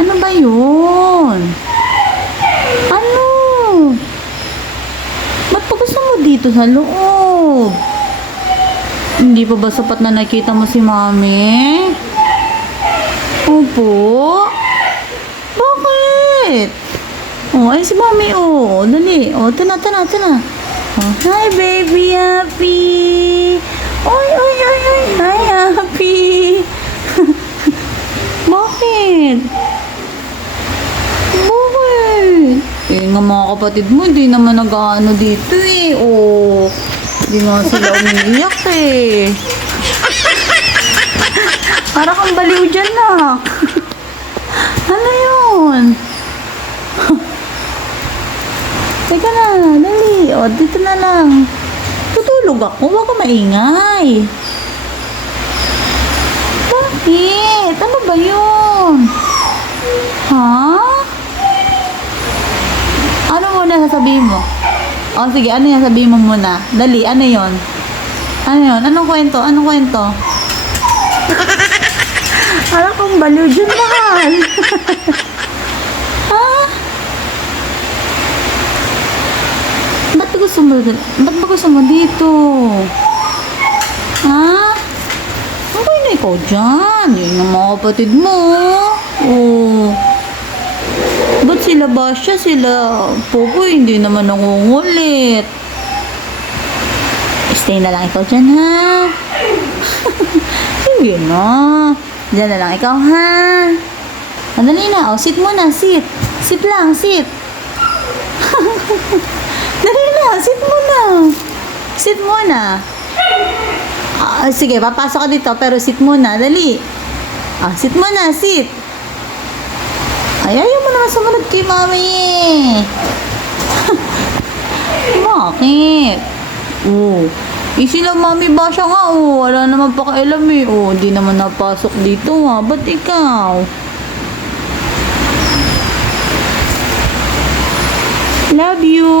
Ano ba yun? Ano? Ba't pa gusto mo dito sa loob? Hindi pa ba sapat na nakita mo si Mami? Opo? Bakit? Oh, ay si Mami, oh. Dali. Oh, ito na. Oh, hi, baby Happy. Oy. Hi, Happy. Bakit? Eh, nga mga kapatid mo, hindi naman nag-ano dito eh. Oh, hindi nga sila umiiyak eh. Para kang baliw dyan, nak. Ano yun? Teka na, dali. O, dito na lang. Tutulog ako, huwag ka maingay. Bakit? Ano ba yun? Ha? Ano muna sasabihin mo? O, sige, ano yan sabihin mo muna? Dali, ano yun? Ano yun? Anong kwento? Parang kang baliw dyan, mahal. Ha? Ba't ba gusto mo dito? Ha? Okay na ikaw dyan. Yun ang mga kapatid mo. Oh. Ba't sila Basya, sila Popoy, hindi naman nangungulit? Stay na lang ikaw dyan, ha? Sige na. Diyan na lang ikaw, ha? Madali na. O, sit muna, sit. Sit lang, sit. Dali na, sit muna. Sit muna. Sige, papasok ka dito, pero sit muna. Dali. Sit muna, sit. Ayaw mo naman sumunod kay Mami eh. Bakit? Sila Mami Basya nga, wala naman pakialam eh. Di naman napasok dito ha. Ba't ikaw? Love you.